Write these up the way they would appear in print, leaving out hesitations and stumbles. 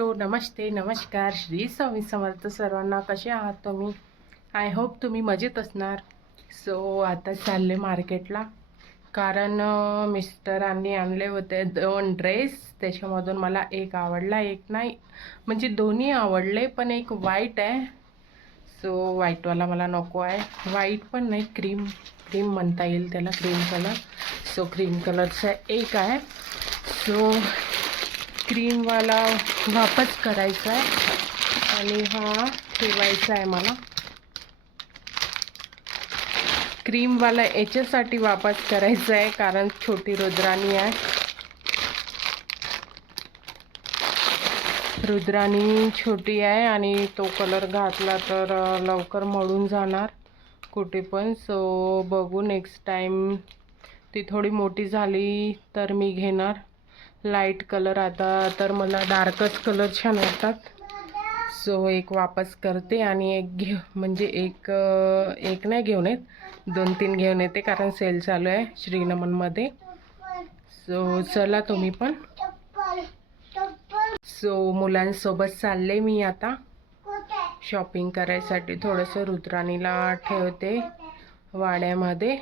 Hello, नमस्ते, नमस्कार, श्री स्वामी समर्थ सर्वांना. कसे आहात तुम्ही? आय होप तुम्ही मजेत असणार. सो आता चालले मार्केटला, कारण मिस्टरांनी आणले होते 2 ड्रेस. त्याच्यामधून मला एक आवडला, एक नाही, म्हणजे दोन्ही आवडले, पण एक व्हाईट आहे. सो व्हाईटवाला मला नको आहे. व्हाईट पण नाही, क्रीम क्रीम म्हणता येईल त्याला, क्रीम कलर. सो क्रीम कलरचा एक आहे. सो क्रीमवाला वापस करायचा आहे आणि हा ठेवायचा आहे मला. क्रीमवाला याच्यासाठी वापस करायचा आहे कारण छोटी रुद्राणी आहे. रुद्राणी छोटी आहे आणि तो कलर घातला तर लवकर मळून जाणार कुठे पण. सो बघू नेक्स्ट टाईम ती थोडी मोठी झाली तर मी घेणार लाईट कलर. आता तर मला डार्कच कलर छान वाटतात. सो एक वापस करते आणि एक म्हणजे एक नाही घेऊन येत, 2-3 घेऊन येते कारण सेल चालू आहे श्रीनमनमध्ये. सो चला तुम्ही पण. सो मुलांसोबत चालले मी आता शॉपिंग करायसाठी. थोडंसं रुद्राणीला ठेवते वाड्यामध्ये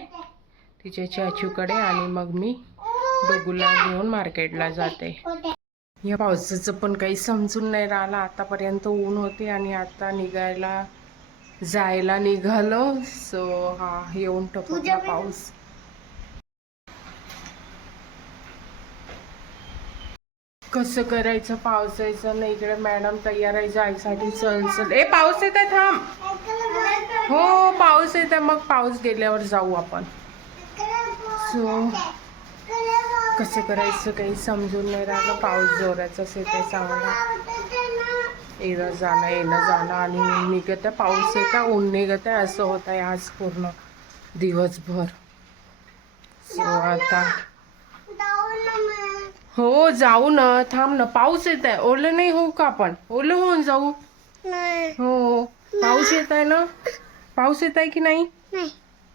तिच्या चाचूकडे आणि मग मी डोगूला घेऊन मार्केटला जाते. या पावसाचं पण काही समजून नाही राहिलं. आतापर्यंत ऊन होते आणि आता जायला निघालो. सो हा येऊन टपकला पाऊस. कसं करायचं पावसाचं नाही. इकडे मॅडम तयार आहे जायसाठी. चल चल, ए पाऊस येत आहे, थांब. हो पाऊस येत आहे, मग पाऊस गेल्यावर जाऊ आपण. सो कसं करायचं काही समजून नाही राहिलं. पाऊस जोराचाच येत आहे चांगला. येणं जाणं आणि ऊन निघत आहे, पाऊस येत आहे, ऊन निघत आहे, असं होत आहे आज पूर्ण दिवसभर. सो आता हो जाऊ ना, थांब ना, पाऊस येत आहे. ओलं नाही होऊ का आपण? ओलं होऊन जाऊ. हो पाऊस येत आहे ना. पाऊस येत आहे की नाही?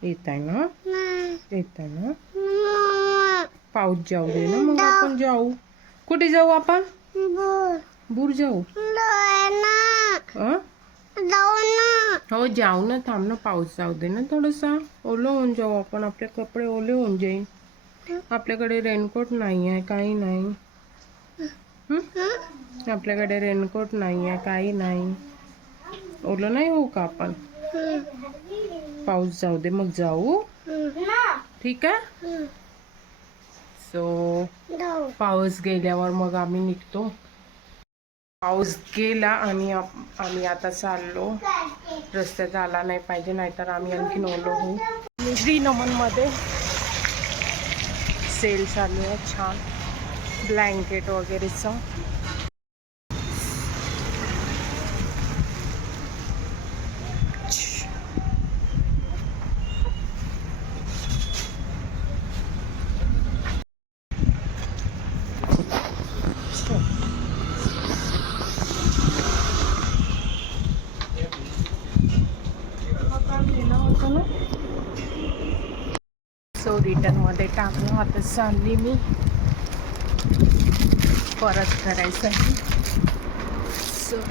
येत आहे ना, येत आहे ना. पाऊस जाऊ दे ना, मग आपण जाऊ. कुठे जाऊ आपण? बुर जाऊ. हो जाऊ ना, थांब ना, पाऊस जाऊ दे ना थोडंसा. ओलं होऊन जाऊ आपण, आपले कपडे ओले होऊन जाईल. आपल्याकडे रेनकोट नाही आहे, काही नाही. आपल्याकडे रेनकोट नाही आहे, काही नाही. ओलं नाही होऊ का आपण? पाऊस जाऊ दे मग जाऊ. ठीक आहे. सो पाऊस गेल्यावर मग आम्ही निघतो. पाऊस गेला आणि आम्ही आता चाललो. रस्त्यात आला नाही पाहिजे, नाहीतर आम्ही आणखीन ओलो होऊ. श्रीनमनमध्ये सेल चालू आहे छान ब्लँकेट वगैरेचा. सो रिटर्नमध्ये टाकलं. आता चालली मी परत करायचं आहे. So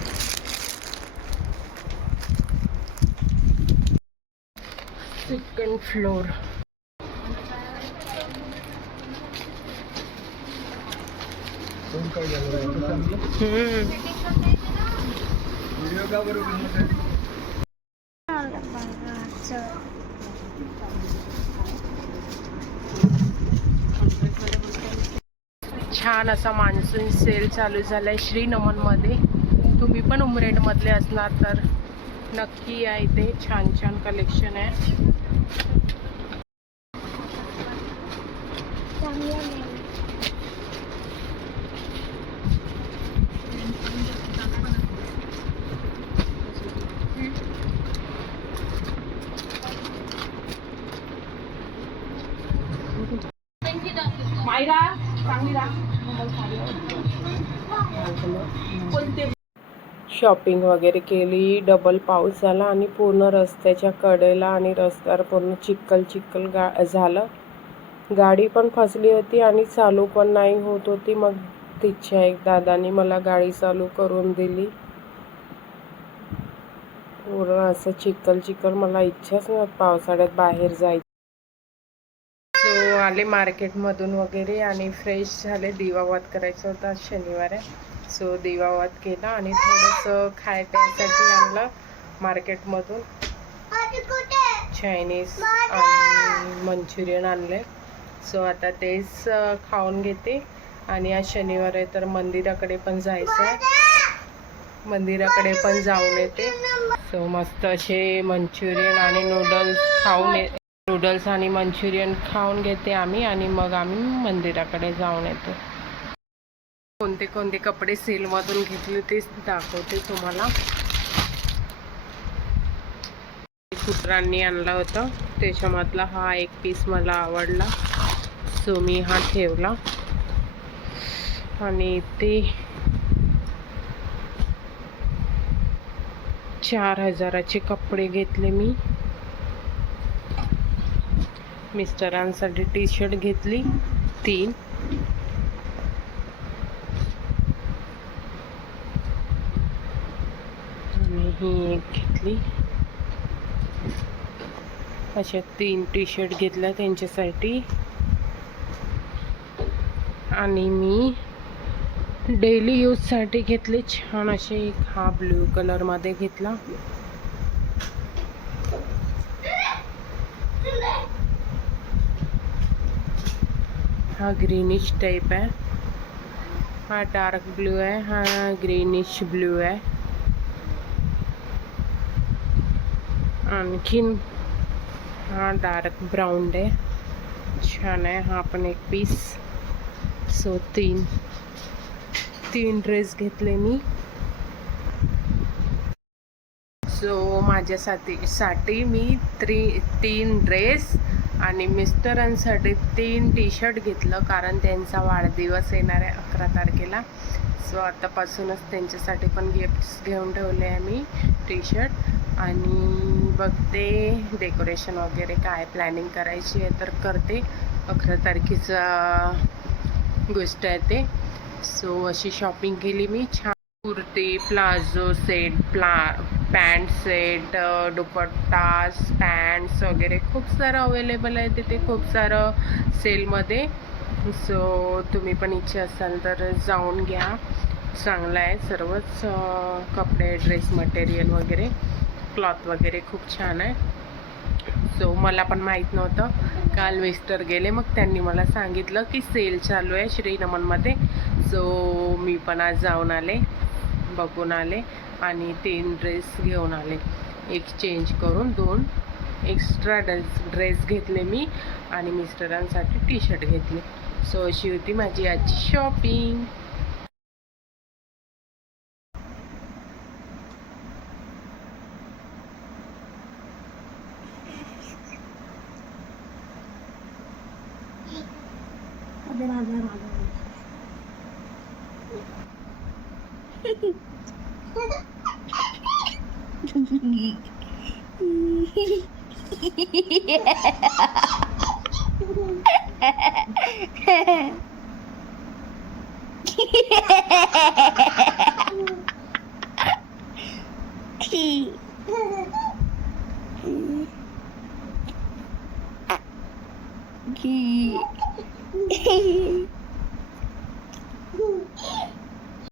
second floor. छान असा मान्सून सेल चालू झाला आहे श्रीनमनमध्ये. तुम्ही पण उमरेडमधले असणार तर नक्की या, इथे छान छान कलेक्शन आहे. शॉपिंग वगैरे केली. डबल पाऊस झाला आणि पूर्ण रस्त्याच्या कडेला आणि रस्त्यावर पूर्ण चिखल झालं. गाडी पण फसली होती आणि चालू पण नाही होत होती. मग तिच्या एक दादानी मला गाडी चालू करून दिली. पूर्ण असं चिखल मला इच्छाच नाही पावसाळ्यात बाहेर जायची. सो आले मार्केटमधून वगैरे आणि फ्रेश झाले. दिवावात करायचा होता, आज शनिवार आहे. सो दिवावात केला आणि थोडंसं खाय प्यायसाठी आणलं मार्केटमधून. चायनीज आणि मंचुरियन आणले. सो आता तेच खाऊन घेते. आणि आज शनिवार आहे तर मंदिराकडे पण जायचं आहे, मंदिराकडे पण जाऊन येते. सो मस्त असे मंचुरियन आणि नूडल्स आणि मंचुरियन खाऊन घेते आम्ही आणि मग आम्ही मंदिराकडे जाऊन येतो. कोणते कोणते कपडे सेलमधून घेतले ते दाखवते तुम्हाला. कुत्रांनी आणला होता, त्याच्यामधला हा एक पीस मला आवडला, सो मी हा ठेवला. आणि ते 4,000चे कपडे घेतले मी. मिस्टरांसाठी टी शर्ट घेतली 3. आणि ही एक घेतली. अशा 3 टी शर्ट घेतल्या त्यांच्यासाठी. आणि मी डेली यूजसाठी घेतले छान असे. एक हा ब्ल्यू कलरमध्ये घेतला. हा ग्रीनिश टाईप आहे, हा डार्क ब्ल्यू आहे, हा ग्रीनिश ब्ल्यू आहे. आणखीन हा डार्क ब्राऊन आहे, छान आहे. हा पण एक पीस. सो 3 ड्रेस घेतले मी. सो माझ्यासाठी मी 3 ड्रेस आणि मिस्टरांसाठी 3 टी शर्ट घेतलं, कारण त्यांचा वाढदिवस येणार आहे 11 तारखेला. सो आतापासूनच त्यांच्यासाठी पण गिफ्ट्स घेऊन ठेवले आहे मी, टी शर्ट. आणि बघते डेकोरेशन वगैरे काय प्लॅनिंग करायची आहे तर करते. 11 तारखेचा गोष्ट आहे ते. सो अशी शॉपिंग केली मी छान. Kurti, palazzo set, pant set, dupattas, pants वगैरे खूप सारं अवेलेबल आहे तिथे, खूप सारं सेलमध्ये. सो तुम्ही पण इच्छा असाल तर जाऊन घ्या, चांगलं आहे सर्वच. कपडे, ड्रेस मटेरियल वगैरे, क्लॉथ वगैरे खूप छान आहे. सो मला पण माहीत नव्हतं. काल मिस्टर गेले, मग त्यांनी मला सांगितलं की सेल चालू आहे श्रीनमनमध्ये. सो मी पण आज जाऊन आले, बघून आले आणि 3 ड्रेस घेऊन आले. एक चेंज करून 2 एक्स्ट्रा ड्रेस घेतले मी आणि मिस्टरांसाठी टी शर्ट घेतले. सो अशी होती माझी आजची शॉपिंग.